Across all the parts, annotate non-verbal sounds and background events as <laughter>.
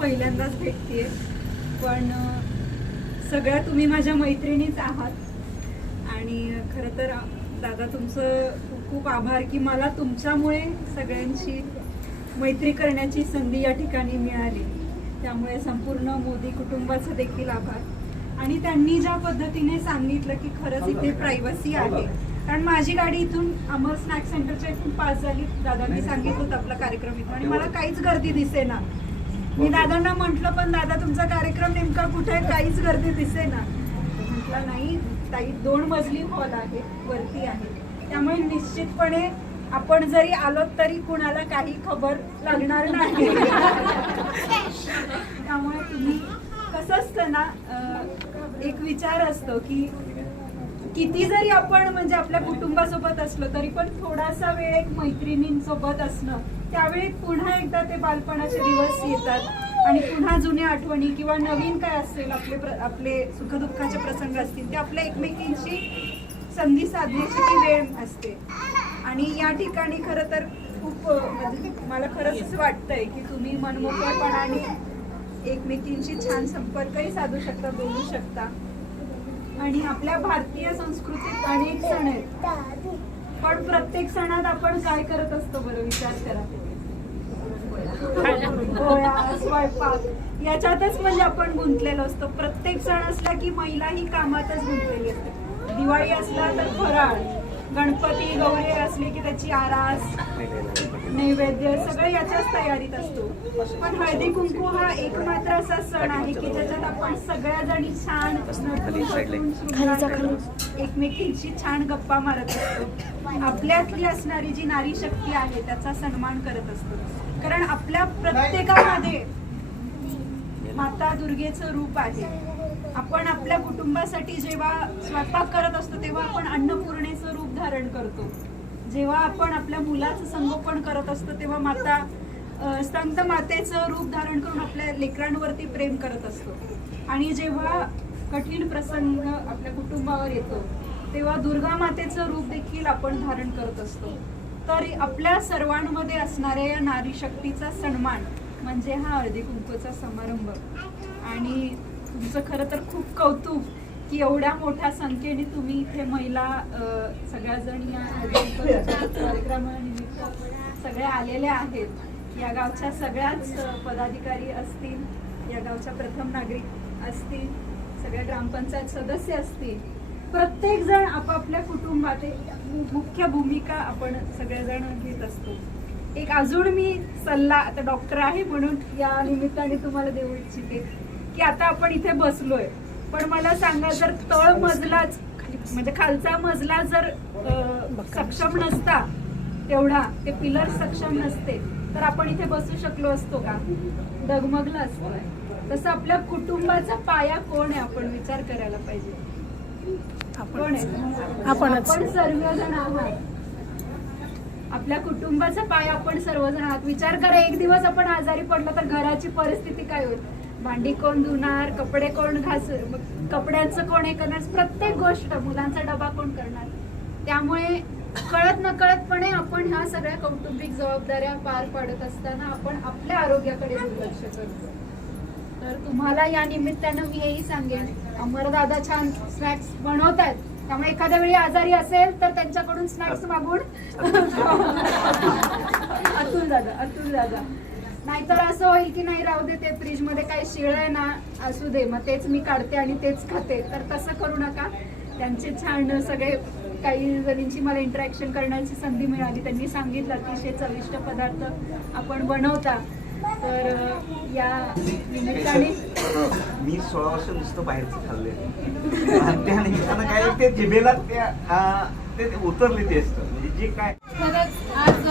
पहिल्यांदाच भेटतेय. पण सगळ्या तुम्ही माझ्या मैत्रिणीच आहात. आणि खरं तर दादा तुमचं खूप खूप आभार की मला तुमच्यामुळे सगळ्यांची मैत्री करण्याची संधी या ठिकाणी मिळाली. त्यामुळे संपूर्ण मोदी कुटुंबाचा देखील आभार. आणि त्यांनी ज्या पद्धतीने सांगितलं की खरंच इथे प्रायव्हसी आहे. कारण माझी गाडी इथून अमर स्नॅक सेंटरच्या इथून पास झाली. दादांनी सांगितलं होतं आपला कार्यक्रम इथं. आणि मला काहीच गर्दी दिसेना. मी दादांना म्हटलं पण दादा तुमचा कार्यक्रम नेमका कुठे आहे? काहीच गर्दी दिसेना म्हटलं नाही ताई दोन मजली हॉल आहे वरती आहे त्यामुळे निश्चितपणे आपण जरी आलो तरी कुणाला काही खबर लागणार नाही. त्यामुळे तुम्ही कसं असतं ना एक विचार असतो की किती जरी आपण म्हणजे आपल्या कुटुंबासोबत असलो तरी पण थोडासा वेळ एक मैत्रिणींसोबत असणं त्यावेळी पुन्हा एकदा ते बालपणाचे दिवस येतात. आणि पुन्हा जुन्या आठवणी किंवा नवीन काय असेल आपले प्र- आपले सुखदुःखाचे प्रसंग असतील ते आपल्या एकमेकींशी संधी साधण्याची ती वेळ असते. आणि या ठिकाणी खरं तर खूप म्हणजे मला खरंच असं वाटतंय की तुम्ही मनमोकळेपणाने एकमेकींशी छान संपर्कही साधू शकता बोलू शकता. आणि आपल्या भारतीय संस्कृतीत अनेक सण आहेत. पण प्रत्येक सणात आपण काय करत असतो बरं? विचार करा. स्वयंपाक याच्यातच म्हणजे आपण गुंतलेलो असतो. प्रत्येक सण असला की महिला ही कामातच गुंतलेली असते. दिवाळी असला तर फराळ. गणपती गौरी असली की त्याची आरास नैवेद्य सगळं याच्याच तयारीत असतो. पण हळदी कुंकू हा एकमात्र असा सण आहे की ज्याच्यात आपण सगळ्या जणी छान एकमेकींशी छान गप्पा मारत असतो. आपल्यातली असणारी जी नारी शक्ती आहे त्याचा सन्मान करत असतो. कारण आपल्या प्रत्येकामध्ये माता दुर्गेचं रूप आहे. आपण आपल्या कुटुंबासाठी जेव्हा स्वयंपाक करत असतो तेव्हा आपण अन्नपूर्णेचं रूप करतो. जेव्हा आपण आपल्या मुलाचं संगोपन करत असतो तेव्हा माता संत मातेचं रूप धारण करून आपल्या लेकरांवरती प्रेम करत असतो. आणि जेव्हा कठीण प्रसंग आपल्या कुटुंबावर येतो तेव्हा दुर्गा मातेचं रूप देखील आपण धारण करत असतो. तर आपल्या सर्वांमध्ये असणाऱ्या या नारी शक्तीचा सन्मान म्हणजे हा हळदी कुंकूचा समारंभ. आणि तुमचं खरं तर खूप कौतुक. की एवढ्या मोठ्या संख्येने तुम्ही इथे महिला सगळ्याजण या कार्यक्रमानिमित्त सगळ्या आलेल्या आहेत. या गावच्या सगळ्याच पदाधिकारी असतील या गावच्या प्रथम नागरिक असतील सगळ्या ग्रामपंचायत सदस्य असतील. प्रत्येक जण आपापल्या कुटुंबात एक मुख्य भूमिका आपण सगळेजण घेत असतो. एक अजून मी सल्ला आता डॉक्टर आहे म्हणून या निमित्ताने तुम्हाला देऊ इच्छिते की आता आपण इथे बसलोय. पण मला सांगा जर तळ मजलाच म्हणजे खालचा मजला जर सक्षम नसता तेवढा ते पिलर सक्षम नसते तर आपण इथे बसू शकलो असतो का? डगमगला असतो. तसं आपल्या कुटुंबाचा पाया कोण आहे? आपण विचार करायला पाहिजे. आपणच. आपण सर्वजण आहात. आपल्या कुटुंबाचा पाय आपण सर्वजण आहात. विचार करा एक दिवस आपण आजारी पडलो तर घराची परिस्थिती काय होईल? भांडी कोण धुणार कपडे कोण घास कपड्यांचं कोण हे करणार? प्रत्येक गोष्ट मुलांचा डबा कोण करणार? त्यामुळे कळत नकळतपणे आपण ह्या सगळ्या कौटुंबिक जबाबदाऱ्या पार पाडत असताना आपण आपल्या आरोग्याकडे दुर्लक्ष करतो. तर तुम्हाला या निमित्तानं मी हेही सांगेन अमरदादा छान स्नॅक्स बनवतात त्यामुळे एखाद्या वेळी आजारी असेल तर त्यांच्याकडून स्नॅक्स मागून <laughs> अतुल दादा अतुल दादा. नाहीतर असं होईल की नाही राहू दे ते फ्रीजमध्ये काही शिळ आहे ना असू दे मग तेच मी काढते आणि तेच खाते. तर तसं करू नका. त्यांचे छान सगळे काही जणींची मला इंटरॅक्शन करण्याची संधी मिळाली. त्यांनी सांगितलं अतिशय चविष्ट पदार्थ आपण बनवता. तर या निमित्ताने मी सोळा वर्ष नुसतं बाहेरचं खाल्ले त्या निमित्तानं काय ते जिभेला ते ते उतरले ते असतं म्हणजे जे काय खरंच आज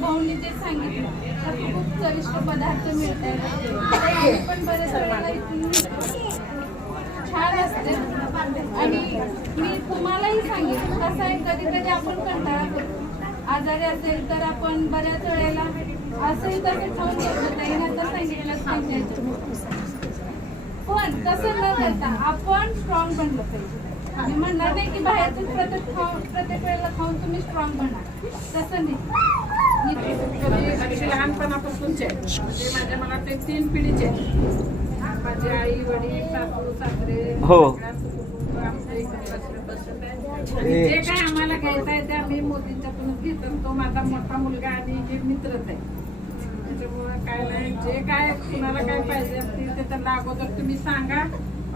भाऊंनी जे सांगितलं. खूप चविष्ट पदार्थ मिळतात आम्ही पण बऱ्याच वेळेला इथून छान असते. आणि मी तुम्हालाही सांगेन कसं आहे कधी कधी आपण कंटाळा करतो. आजारी असेल तर आपण बऱ्याच वेळेला असेल तसं खाऊन घेतो ताईने नंतर सांगितलं सांगायचं पण तसं न करता आपण स्ट्रॉंग बनलं पाहिजे. मी म्हणणार नाही की बाहेरचं प्रत्येक खाऊन प्रत्येक वेळेला खाऊन तुम्ही स्ट्रॉंग बना तसं नाही. अगदी लहानपणापासूनचे. म्हणजे माझ्या मला ते तीन पिढीचे. माझे आई वडील सासू सासरे हो. जे काय आम्हाला घ्यायचं आहे ते आम्ही मोदींच्यातूनच घेतो तो माझा मोठा मुलगा आणि हे मित्रच आहे त्याच्यामुळं काय नाही जे काय कुणाला काय पाहिजे असतील ते त्यांना अगोदर तुम्ही सांगा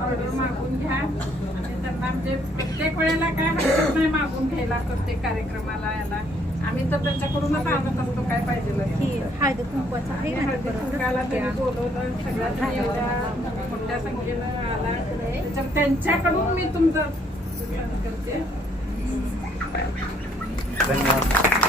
ऑर्डर मागून घ्या आणि त्यांना म्हणजे प्रत्येक वेळेला काय हरकत नाही मागून घ्यायला प्रत्येक कार्यक्रमाला याला आम्ही तर त्यांच्याकडूनच आणत असतो काय पाहिजे हळदी कुंकवाचं आहे हळदी कुंकाला त्यांनी बोलवलं सगळ्यांना एवढ्या मोठ्या संख्येनं आला. त्याच्यात त्यांच्याकडून मी तुमचं करते. धन्यवाद.